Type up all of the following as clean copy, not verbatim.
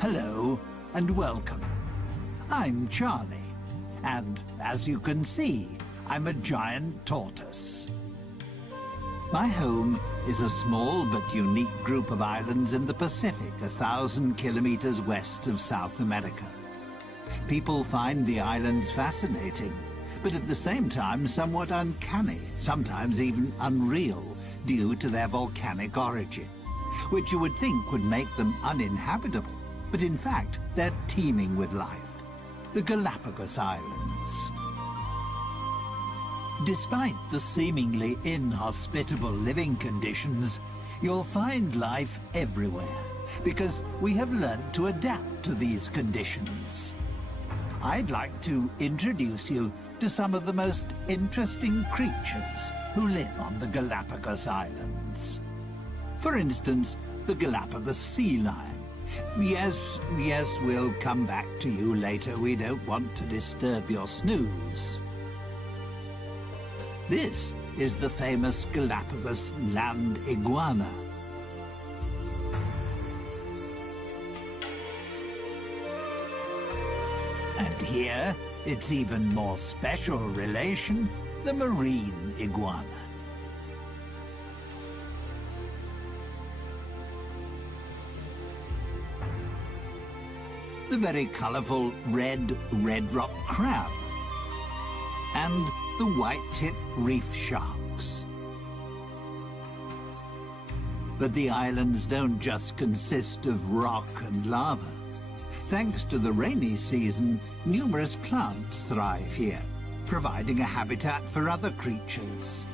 Hello and welcome. I'm Charlie, and as you can see, I'm a giant tortoise. My home is a small but unique group of islands in the Pacific, 1,000 kilometers west of South America. People find the islands fascinating, but at the same time somewhat uncanny, sometimes even unreal, due to their volcanic origin, which you would think would make them uninhabitable. But in fact, they're teeming with life. The Galapagos Islands. Despite the seemingly inhospitable living conditions, you'll find life everywhere, because we have learned to adapt to these conditions. I'd like to introduce you to some of the most interesting creatures who live on the Galapagos Islands. For instance, the Galapagos sea lion. Yes, we'll come back to you later. We don't want to disturb your snooze. This is the famous Galapagos land iguana. And here, its even more special relation, the marine iguana. The very colourful red rock crab, and the white-tip reef sharks. But the islands don't just consist of rock and lava. Thanks to the rainy season, numerous plants thrive here, providing a habitat for other creatures.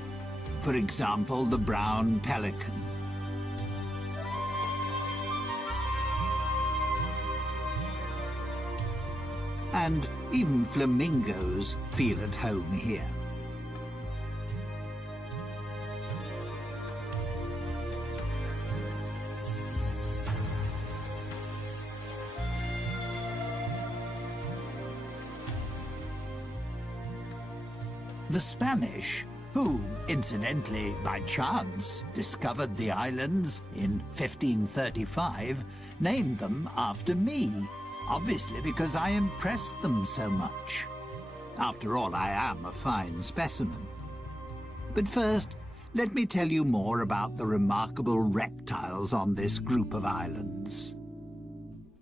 For example, the brown pelican. And even flamingos feel at home here. The Spanish, who, incidentally, by chance, discovered the islands in 1535, named them after me. Obviously because I impressed them so much. After all, I am a fine specimen. But first, let me tell you more about the remarkable reptiles on this group of islands.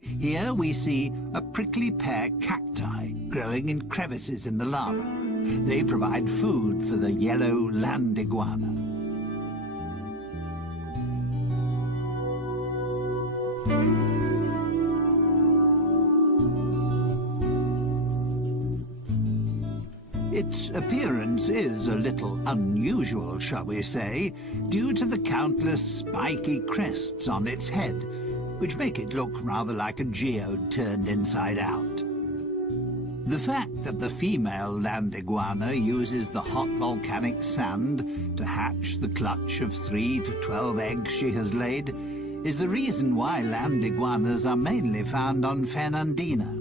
Here we see a prickly pear cacti growing in crevices in the lava. They provide food for the yellow land iguana. Its appearance is a little unusual, shall we say, due to the countless spiky crests on its head, which make it look rather like a geode turned inside out. The fact that the female land iguana uses the hot volcanic sand to hatch the clutch of 3 to 12 eggs she has laid is the reason why land iguanas are mainly found on Fernandina.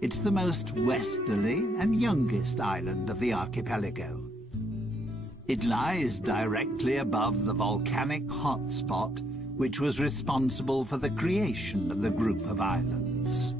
It's the most westerly and youngest island of the archipelago. It lies directly above the volcanic hotspot, which was responsible for the creation of the group of islands.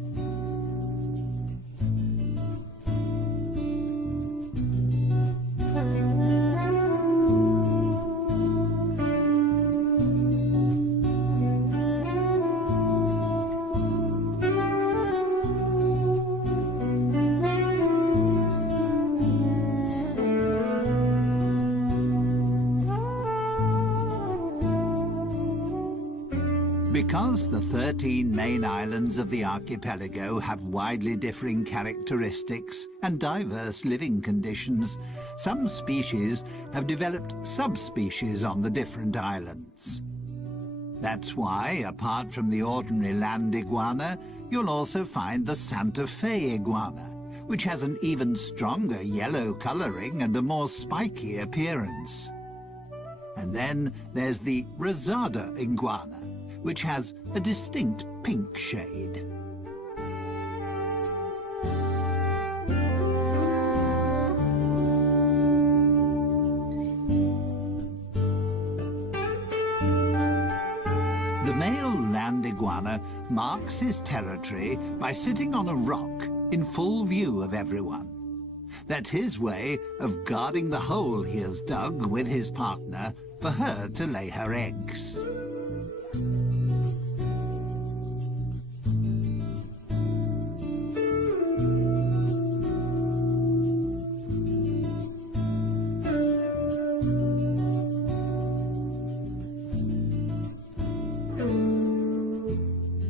Because the 13 main islands of the archipelago have widely differing characteristics and diverse living conditions, some species have developed subspecies on the different islands. That's why, apart from the ordinary land iguana, you'll also find the Santa Fe iguana, which has an even stronger yellow coloring and a more spiky appearance. And then there's the Rosada iguana, which has a distinct pink shade. The male land iguana marks his territory by sitting on a rock in full view of everyone. That's his way of guarding the hole he has dug with his partner for her to lay her eggs.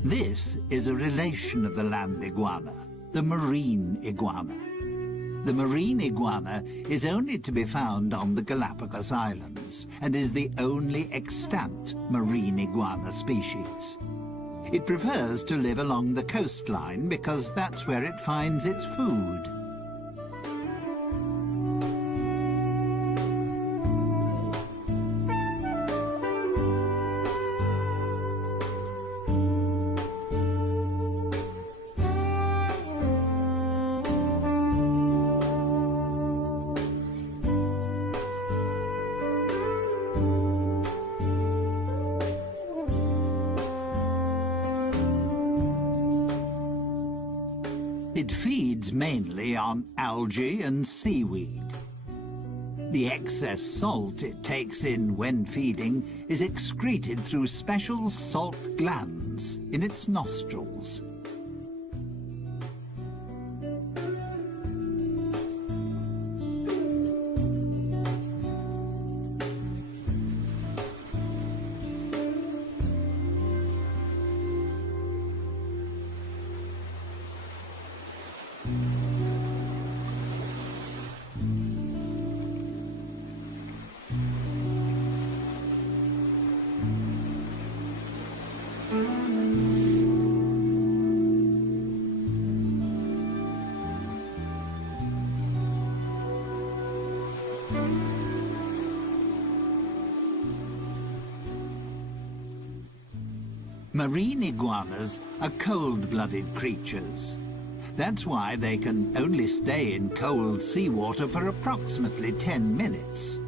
This is a relation of the land iguana, the marine iguana. The marine iguana is only to be found on the Galapagos Islands and is the only extant marine iguana species. It prefers to live along the coastline because that's where it finds its food. It feeds mainly on algae and seaweed. The excess salt it takes in when feeding is excreted through special salt glands in its nostrils. Marine iguanas are cold-blooded creatures. That's why they can only stay in cold seawater for approximately 10 minutes.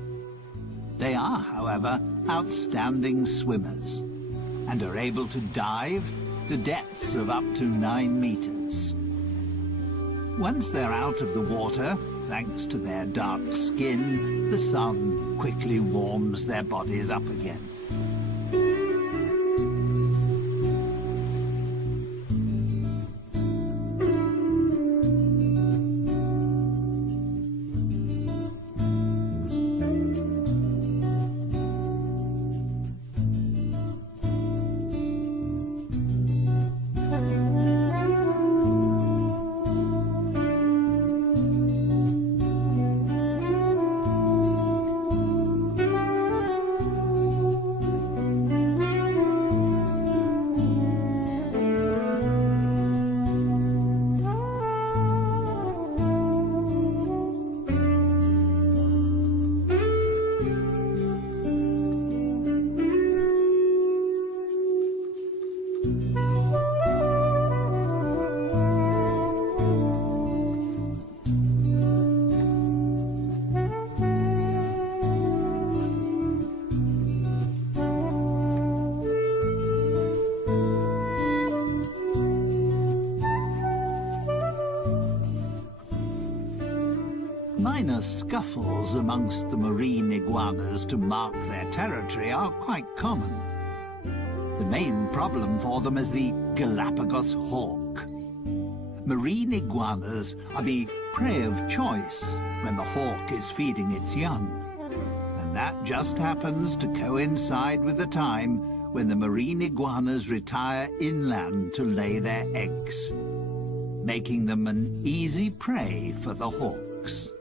They are, however, outstanding swimmers and are able to dive to depths of up to 9 meters. Once they're out of the water, thanks to their dark skin, the sun quickly warms their bodies up again. Minor scuffles amongst the marine iguanas to mark their territory are quite common. The main problem for them is the Galapagos hawk. Marine iguanas are the prey of choice when the hawk is feeding its young. And that just happens to coincide with the time when the marine iguanas retire inland to lay their eggs, making them an easy prey for the hawks.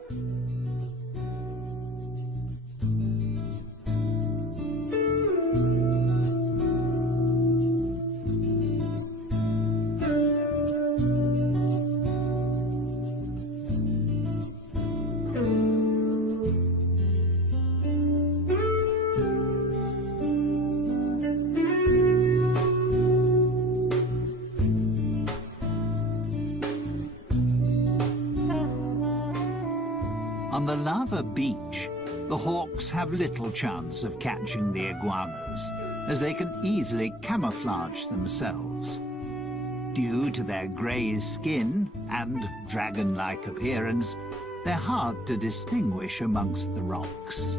On the lava beach, the hawks have little chance of catching the iguanas, as they can easily camouflage themselves. Due to their grey skin and dragon-like appearance, they're hard to distinguish amongst the rocks.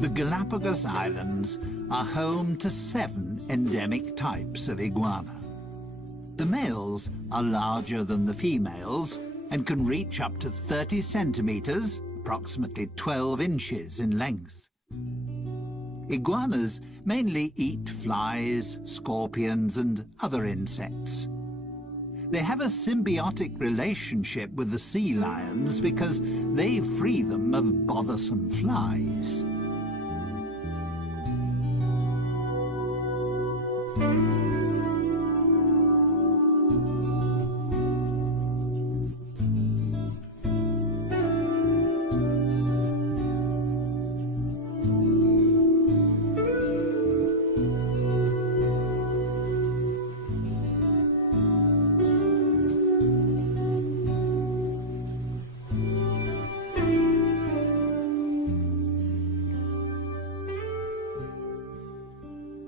The Galapagos Islands are home to 7 endemic types of iguana. The males are larger than the females and can reach up to 30 centimeters, approximately 12 inches in length. Iguanas mainly eat flies, scorpions, and other insects. They have a symbiotic relationship with the sea lions because they free them of bothersome flies.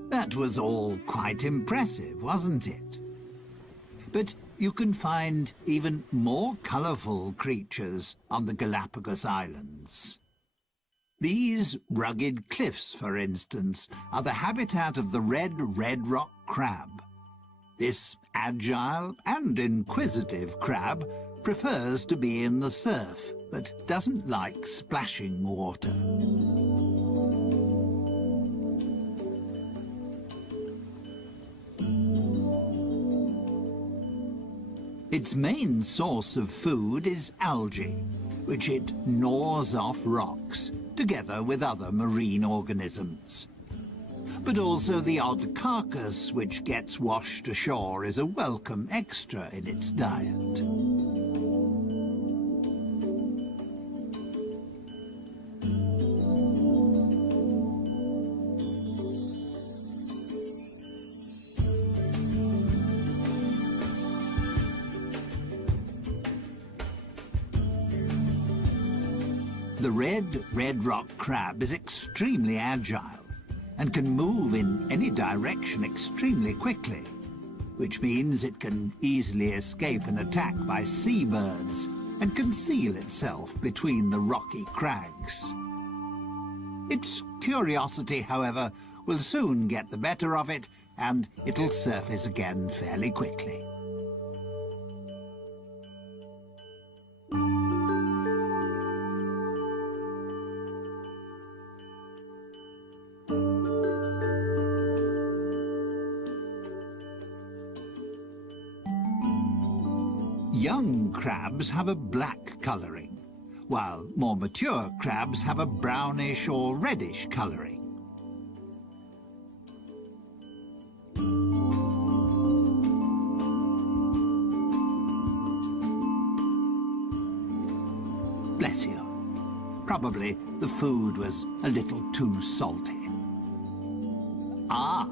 That was all quite impressive, wasn't it? But you can find even more colourful creatures on the Galapagos Islands. These rugged cliffs, for instance, are the habitat of the red rock crab. This agile and inquisitive crab prefers to be in the surf, but doesn't like splashing water. Its main source of food is algae, which it gnaws off rocks, together with other marine organisms. But also the odd carcass which gets washed ashore is a welcome extra in its diet. The red rock crab is extremely agile and can move in any direction extremely quickly, which means it can easily escape an attack by seabirds and conceal itself between the rocky crags. Its curiosity, however, will soon get the better of it, and it'll surface again fairly quickly. Young crabs have a black colouring, while more mature crabs have a brownish or reddish colouring. Bless you. Probably the food was a little too salty. Ah,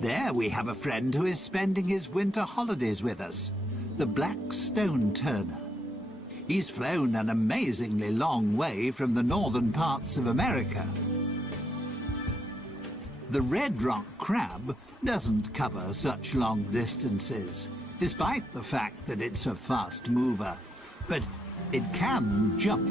there we have a friend who is spending his winter holidays with us. The black stone turner. He's flown an amazingly long way from the northern parts of America. The red rock crab doesn't cover such long distances, despite the fact that it's a fast mover, but it can jump.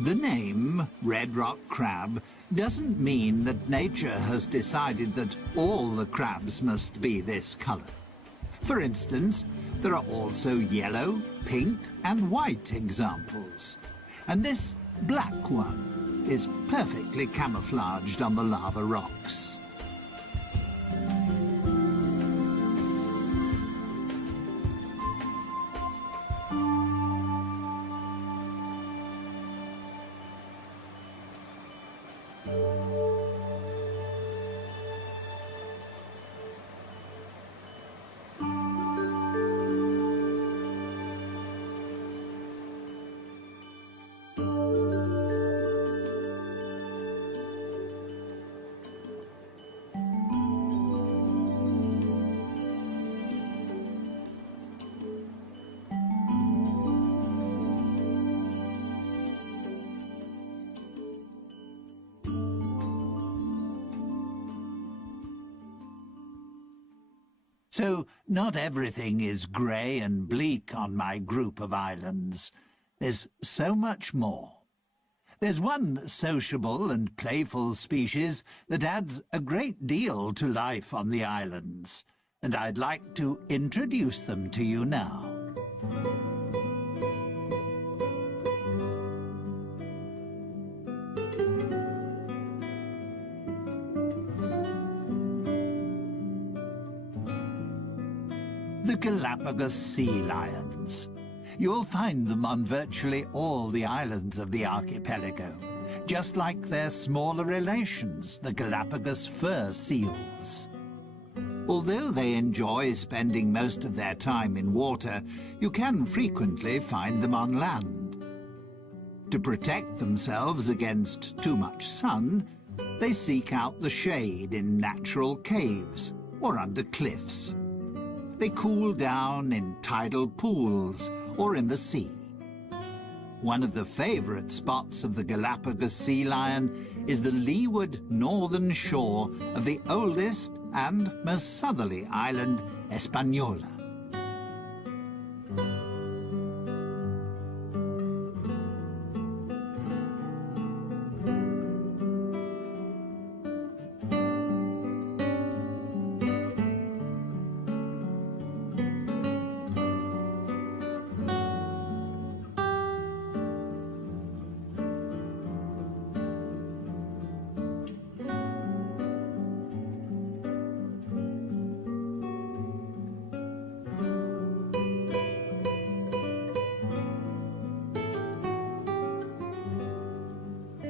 The name red rock crab doesn't mean that nature has decided that all the crabs must be this colour. For instance, there are also yellow, pink and white examples. And this black one is perfectly camouflaged on the lava rocks. So, not everything is grey and bleak on my group of islands. There's so much more. There's one sociable and playful species that adds a great deal to life on the islands, and I'd like to introduce them to you now. The Galapagos sea lions. You'll find them on virtually all the islands of the archipelago, just like their smaller relations, the Galapagos fur seals. Although they enjoy spending most of their time in water, you can frequently find them on land. To protect themselves against too much sun, they seek out the shade in natural caves or under cliffs. They cool down in tidal pools or in the sea. One of the favourite spots of the Galapagos sea lion is the leeward northern shore of the oldest and most southerly island, Hispaniola.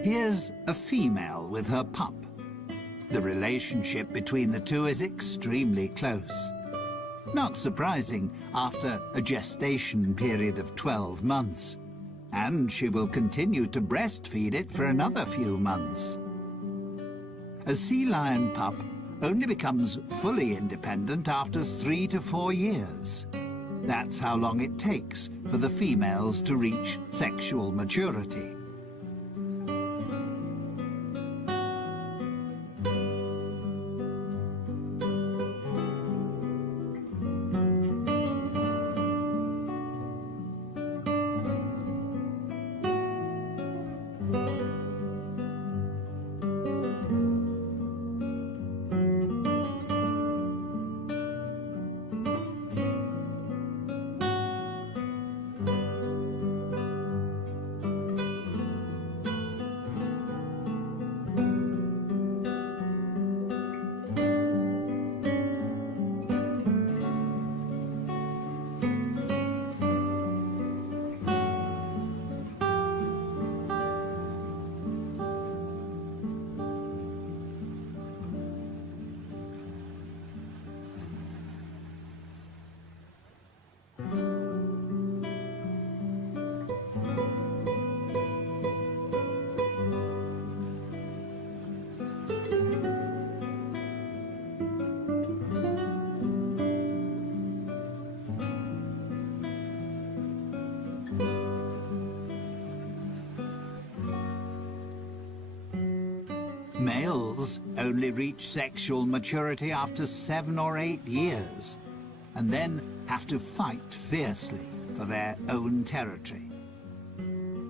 Here's a female with her pup. The relationship between the two is extremely close. Not surprising after a gestation period of 12 months. And she will continue to breastfeed it for another few months. A sea lion pup only becomes fully independent after 3 to 4 years. That's how long it takes for the females to reach sexual maturity. Males only reach sexual maturity after 7 or 8 years, and then have to fight fiercely for their own territory.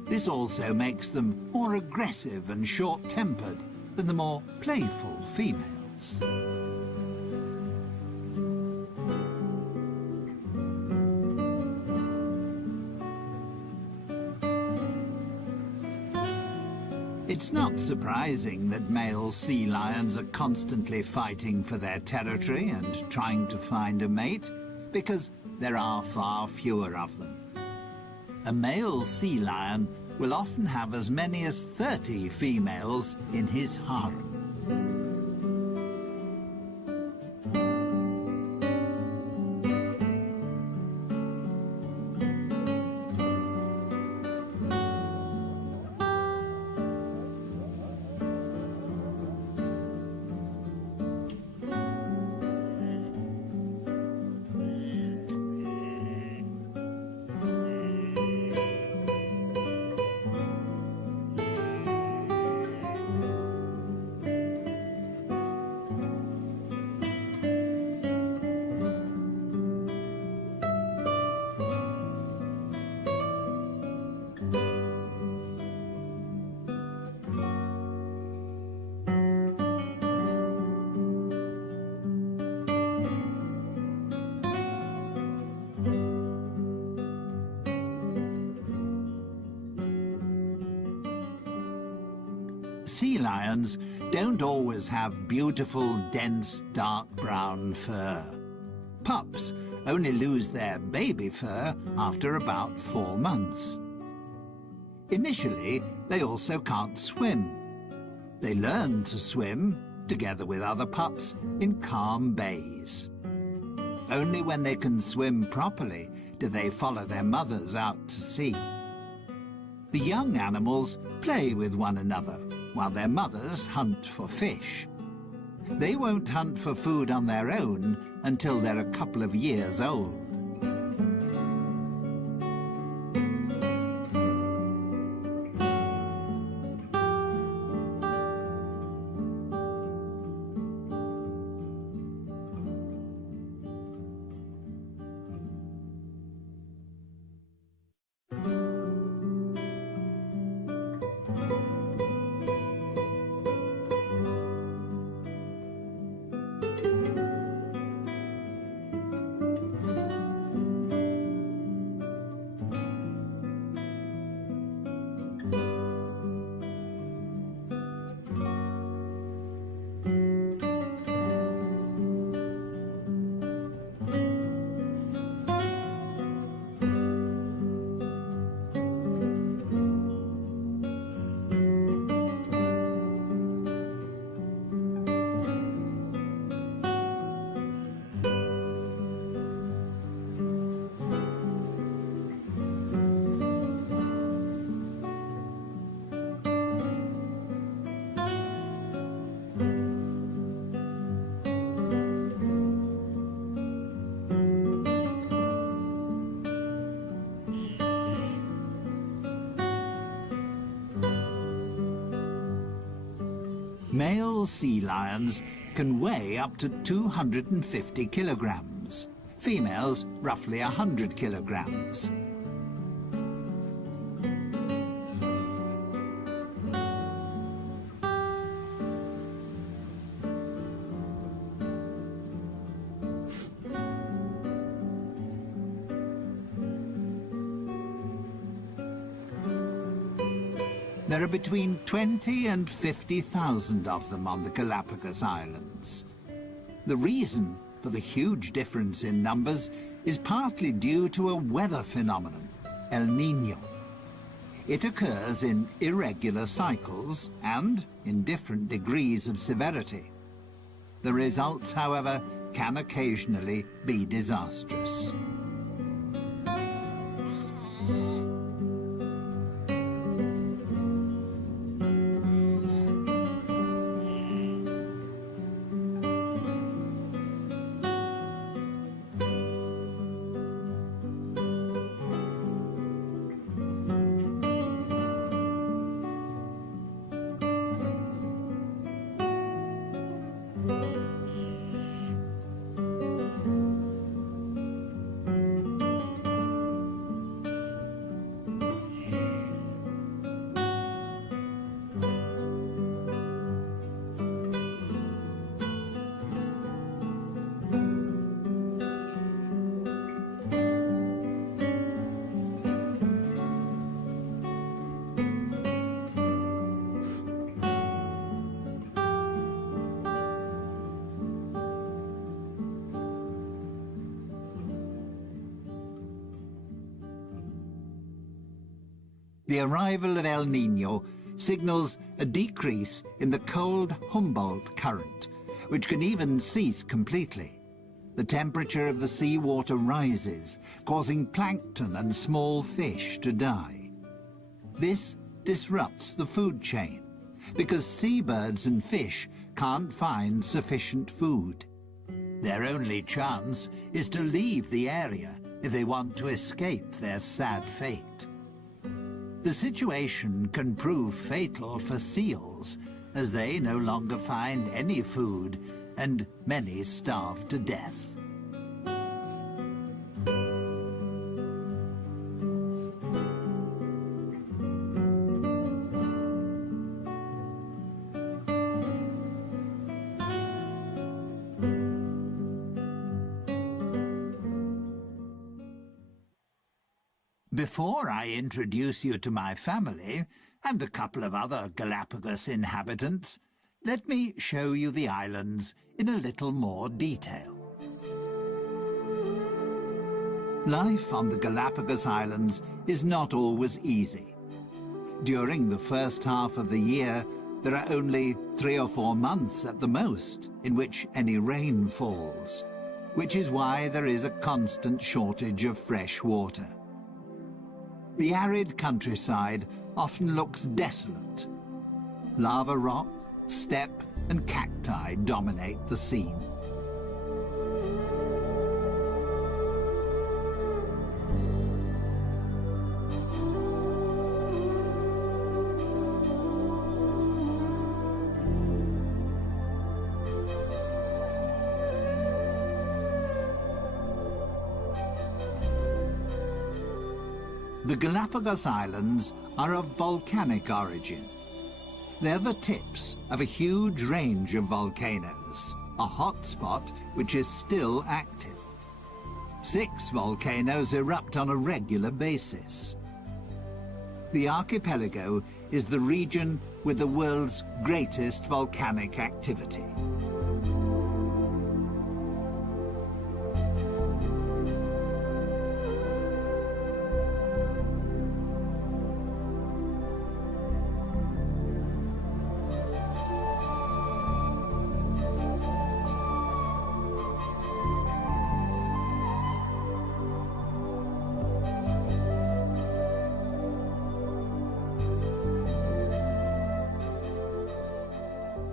This also makes them more aggressive and short-tempered than the more playful females. It's not surprising that male sea lions are constantly fighting for their territory and trying to find a mate, because there are far fewer of them. A male sea lion will often have as many as 30 females in his harem. Sea lions don't always have beautiful, dense, dark brown fur. Pups only lose their baby fur after about 4 months. Initially, they also can't swim. They learn to swim, together with other pups, in calm bays. Only when they can swim properly do they follow their mothers out to sea. The young animals play with one another, while their mothers hunt for fish. They won't hunt for food on their own until they're a couple of years old. Male sea lions can weigh up to 250 kilograms. Females, roughly 100 kilograms. There are between 20 and 50,000 of them on the Galapagos Islands. The reason for the huge difference in numbers is partly due to a weather phenomenon, El Niño. It occurs in irregular cycles and in different degrees of severity. The results, however, can occasionally be disastrous. The arrival of El Niño signals a decrease in the cold Humboldt current, which can even cease completely. The temperature of the seawater rises, causing plankton and small fish to die. This disrupts the food chain, because seabirds and fish can't find sufficient food. Their only chance is to leave the area if they want to escape their sad fate. The situation can prove fatal for seals, as they no longer find any food, and many starve to death. Before I introduce you to my family and a couple of other Galapagos inhabitants, let me show you the islands in a little more detail. Life on the Galapagos Islands is not always easy. During the first half of the year, there are only 3 or 4 months at the most in which any rain falls, which is why there is a constant shortage of fresh water. The arid countryside often looks desolate. Lava rock, steppe, and cacti dominate the scene. The Galapagos Islands are of volcanic origin. They're the tips of a huge range of volcanoes, a hotspot which is still active. 6 volcanoes erupt on a regular basis. The archipelago is the region with the world's greatest volcanic activity.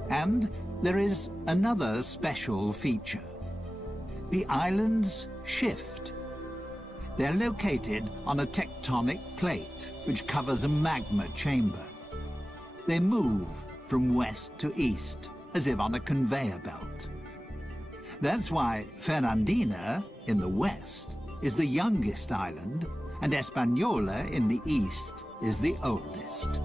And there is another special feature. The islands shift. They're located on a tectonic plate which covers a magma chamber. They move from west to east, as if on a conveyor belt. That's why Fernandina, in the west, is the youngest island, and Española, in the east, is the oldest.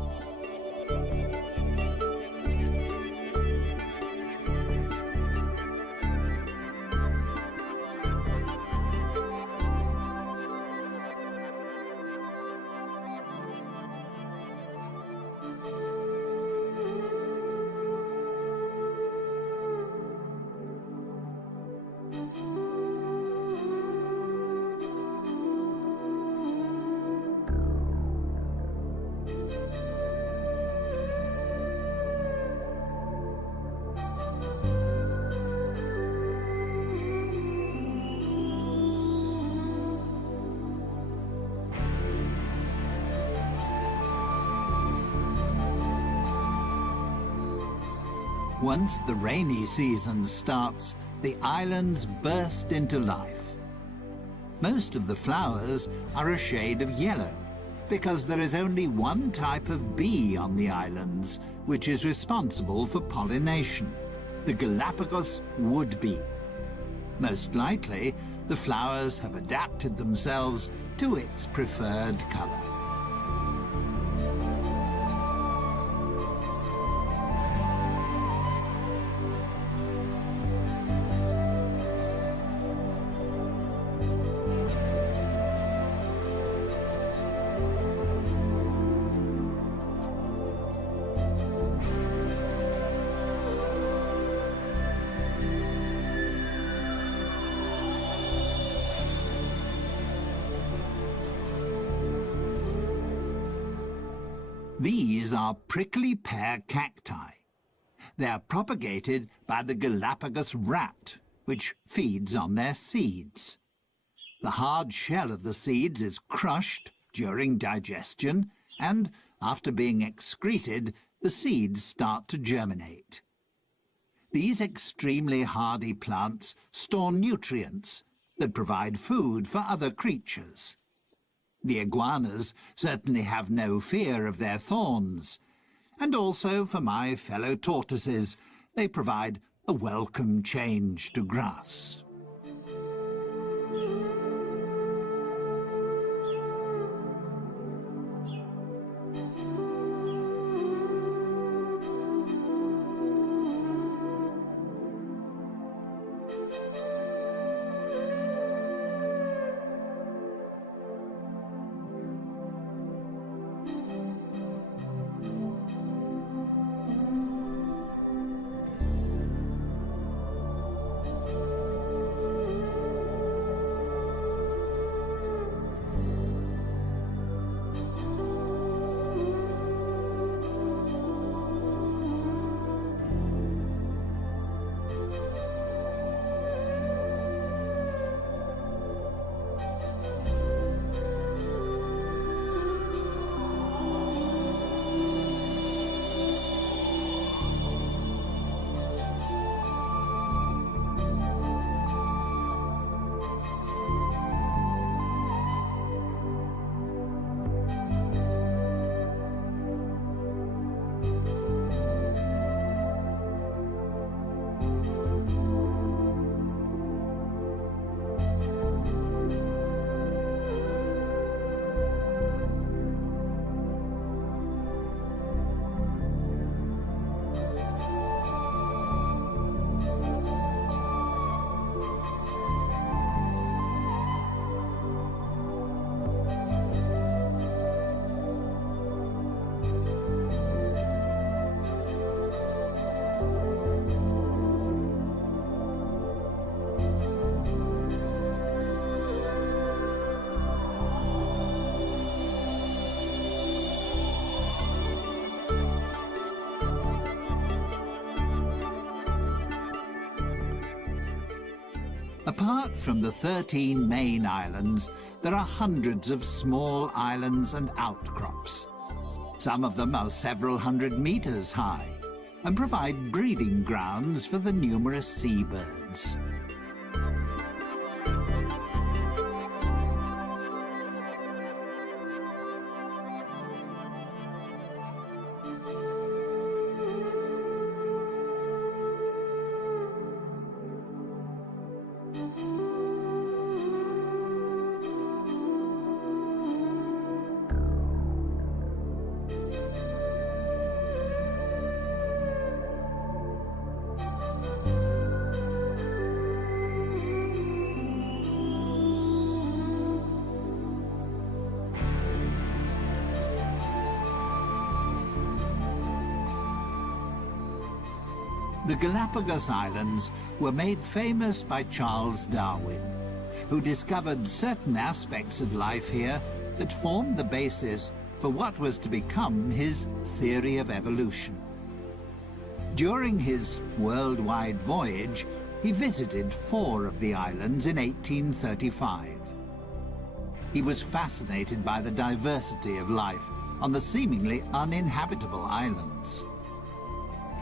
Once the rainy season starts, the islands burst into life. Most of the flowers are a shade of yellow, because there is only one type of bee on the islands, which is responsible for pollination, the Galapagos wood bee. Most likely, the flowers have adapted themselves to its preferred color. These are prickly pear cacti. They are propagated by the Galapagos rat, which feeds on their seeds. The hard shell of the seeds is crushed during digestion, and after being excreted, the seeds start to germinate. These extremely hardy plants store nutrients that provide food for other creatures. The iguanas certainly have no fear of their thorns, and also for my fellow tortoises, they provide a welcome change to grass. Apart from the 13 main islands, there are hundreds of small islands and outcrops. Some of them are several hundred meters high and provide breeding grounds for the numerous seabirds. The Galapagos Islands were made famous by Charles Darwin, who discovered certain aspects of life here that formed the basis for what was to become his theory of evolution. During his worldwide voyage, he visited 4 of the islands in 1835. He was fascinated by the diversity of life on the seemingly uninhabitable islands.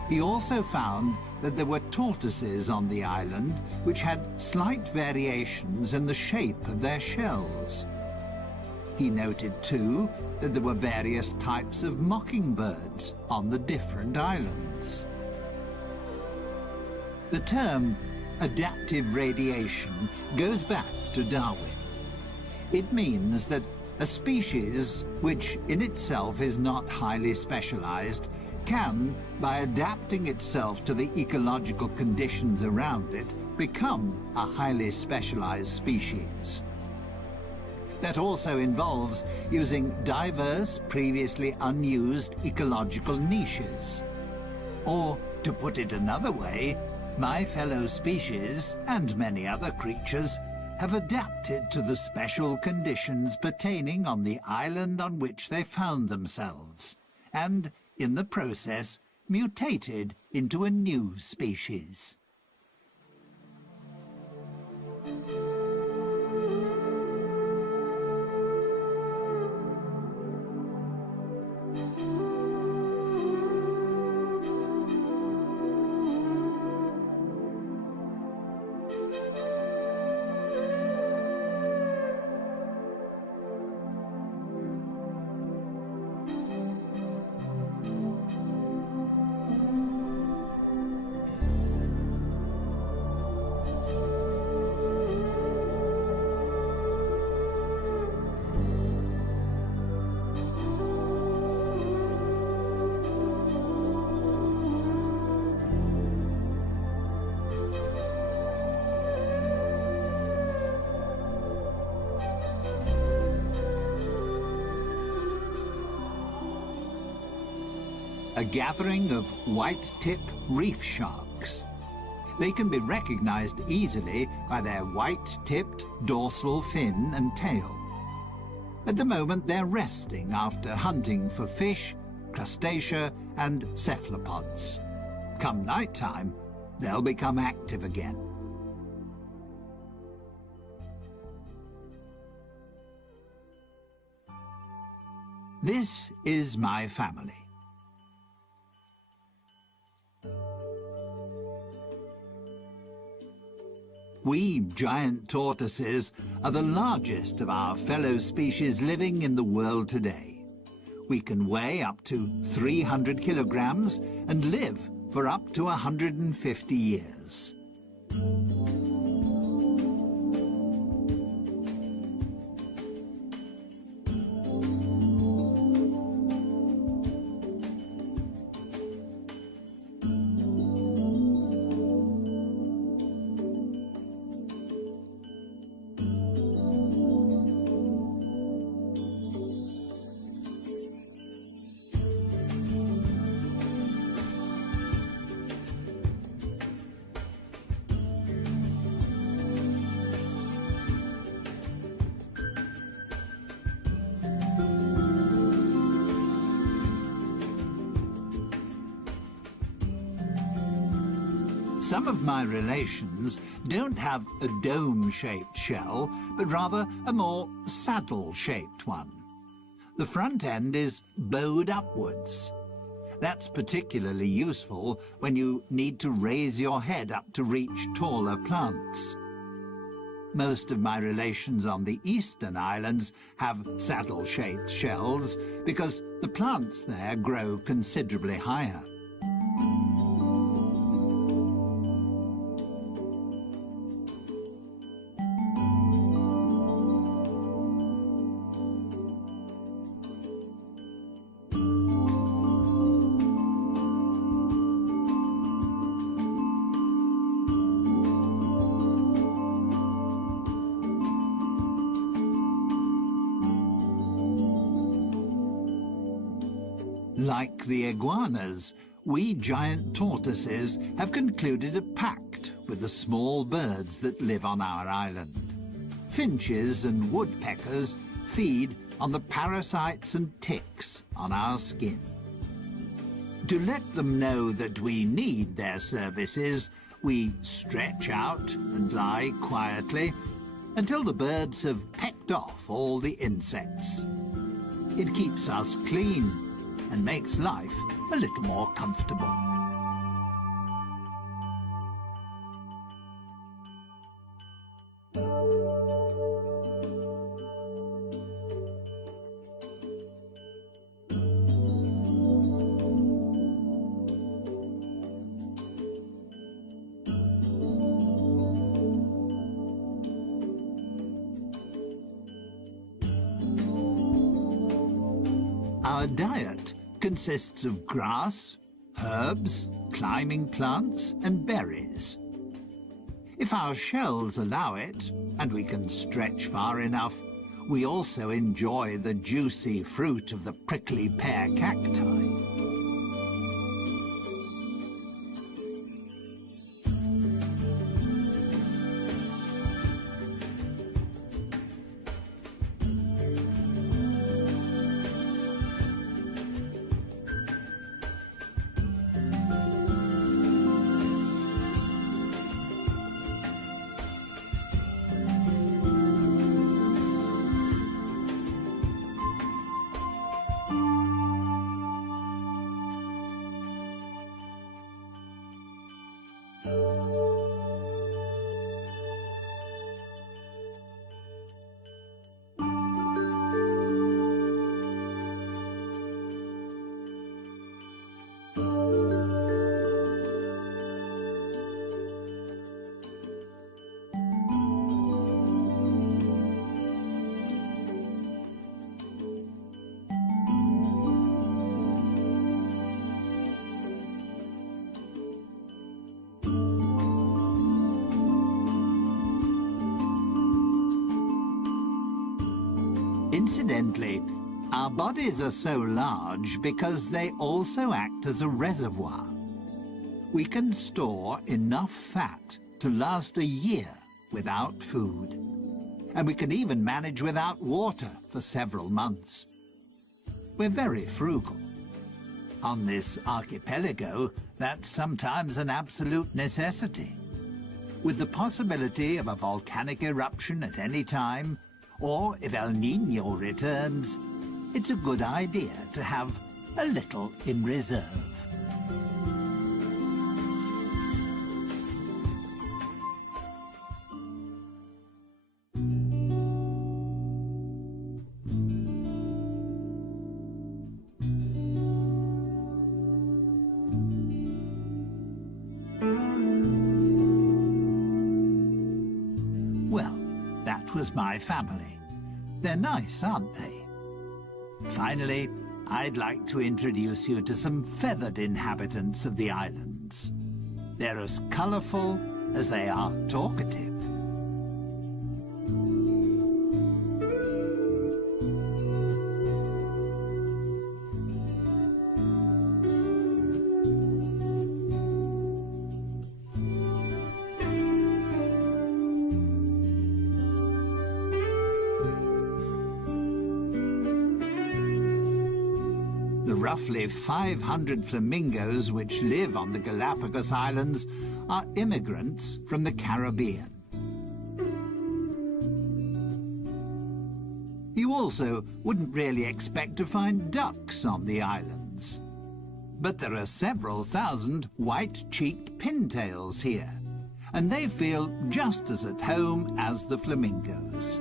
He also found that there were tortoises on the island which had slight variations in the shape of their shells. He noted, too, that there were various types of mockingbirds on the different islands. The term adaptive radiation goes back to Darwin. It means that a species, which in itself is not highly specialized, can, by adapting itself to the ecological conditions around it, become a highly specialized species. That also involves using diverse, previously unused ecological niches. Or, to put it another way, my fellow species, and many other creatures, have adapted to the special conditions pertaining on the island on which they found themselves, and, in the process, mutated into a new species. A gathering of white-tip reef sharks. They can be recognized easily by their white-tipped dorsal fin and tail. At the moment, they're resting after hunting for fish, crustacea, and cephalopods. Come night time, they'll become active again. This is my family. We giant tortoises are the largest of our fellow species living in the world today. We can weigh up to 300 kilograms and live for up to 150 years. Some of my relations don't have a dome-shaped shell, but rather a more saddle-shaped one. The front end is bowed upwards. That's particularly useful when you need to raise your head up to reach taller plants. Most of my relations on the eastern islands have saddle-shaped shells because the plants there grow considerably higher. Like the iguanas, we giant tortoises have concluded a pact with the small birds that live on our island. Finches and woodpeckers feed on the parasites and ticks on our skin. To let them know that we need their services, we stretch out and lie quietly until the birds have pecked off all the insects. It keeps us clean and makes life a little more comfortable. Our diet consists of grass, herbs, climbing plants, and berries. If our shells allow it, and we can stretch far enough, we also enjoy the juicy fruit of the prickly pear cacti. Incidentally, our bodies are so large because they also act as a reservoir. We can store enough fat to last a year without food. And we can even manage without water for several months. We're very frugal. On this archipelago, that's sometimes an absolute necessity. With the possibility of a volcanic eruption at any time, or if El Niño returns, it's a good idea to have a little in reserve. Well, that was my family. They're nice, aren't they? Finally, I'd like to introduce you to some feathered inhabitants of the islands. They're as colourful as they are talkative. The roughly 500 flamingos which live on the Galapagos Islands are immigrants from the Caribbean. You also wouldn't really expect to find ducks on the islands. But there are several thousand white-cheeked pintails here, and they feel just as at home as the flamingos.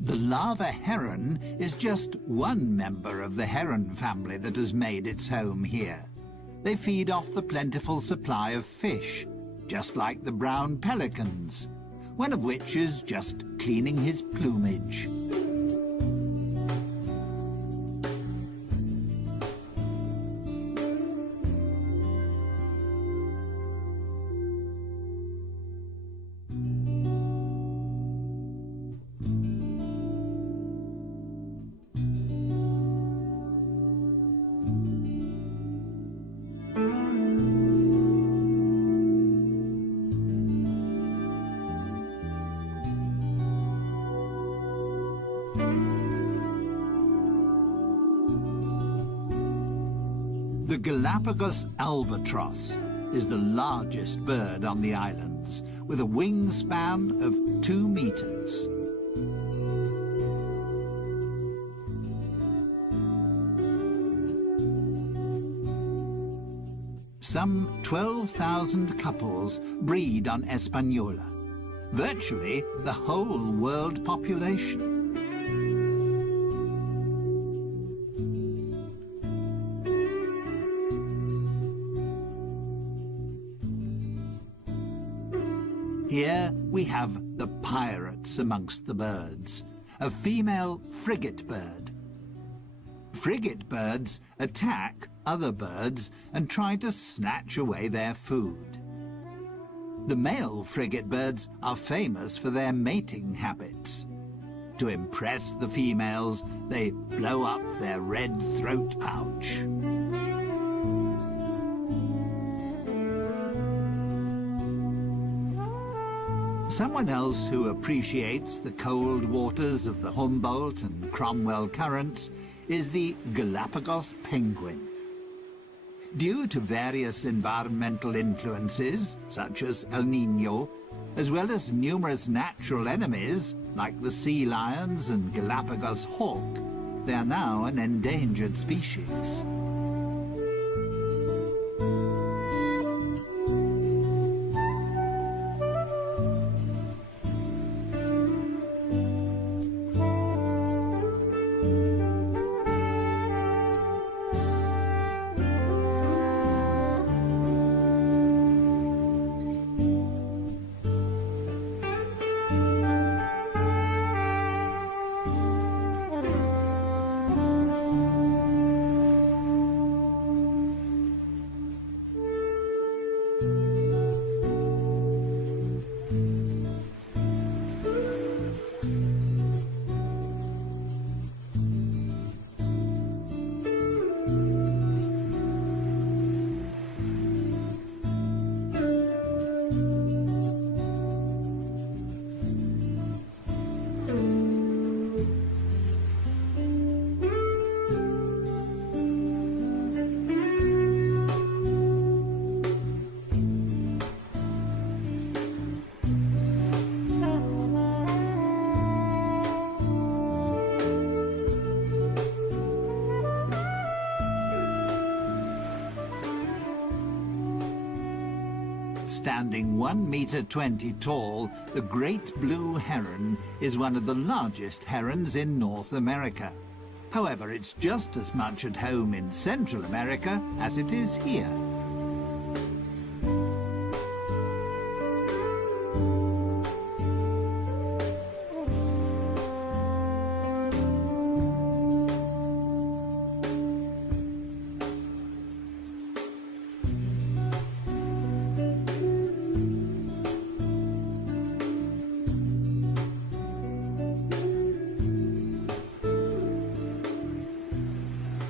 The lava heron is just one member of the heron family that has made its home here. They feed off the plentiful supply of fish, just like the brown pelicans, one of which is just cleaning his plumage. The Galapagos albatross is the largest bird on the islands, with a wingspan of 2 meters. Some 12,000 couples breed on Española, virtually the whole world population. Here we have the pirates amongst the birds, a female frigate bird. Frigate birds attack other birds and try to snatch away their food. The male frigate birds are famous for their mating habits. To impress the females, they blow up their red throat pouch. Someone else who appreciates the cold waters of the Humboldt and Cromwell currents is the Galapagos penguin. Due to various environmental influences, such as El Niño, as well as numerous natural enemies, like the sea lions and Galapagos hawk, they are now an endangered species. Standing 1.20 meters tall, the great blue heron is one of the largest herons in North America. However, it's just as much at home in Central America as it is here.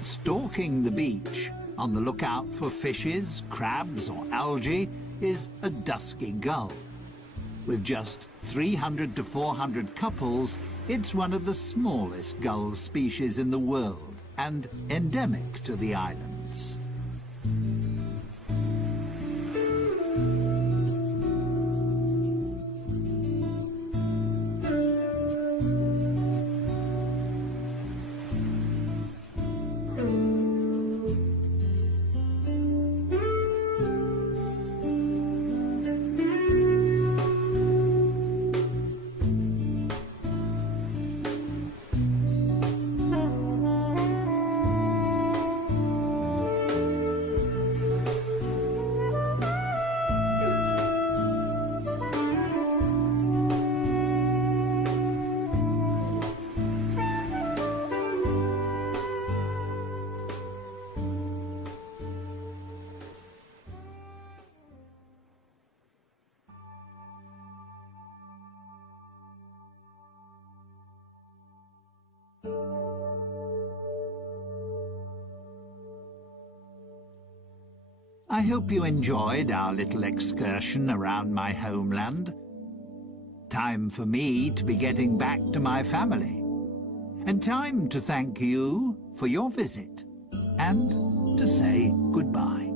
Stalking the beach, on the lookout for fishes, crabs or algae, is a dusky gull. With just 300 to 400 couples, it's one of the smallest gull species in the world and endemic to the islands. I hope you enjoyed our little excursion around my homeland. Time for me to be getting back to my family. And time to thank you for your visit. And to say goodbye.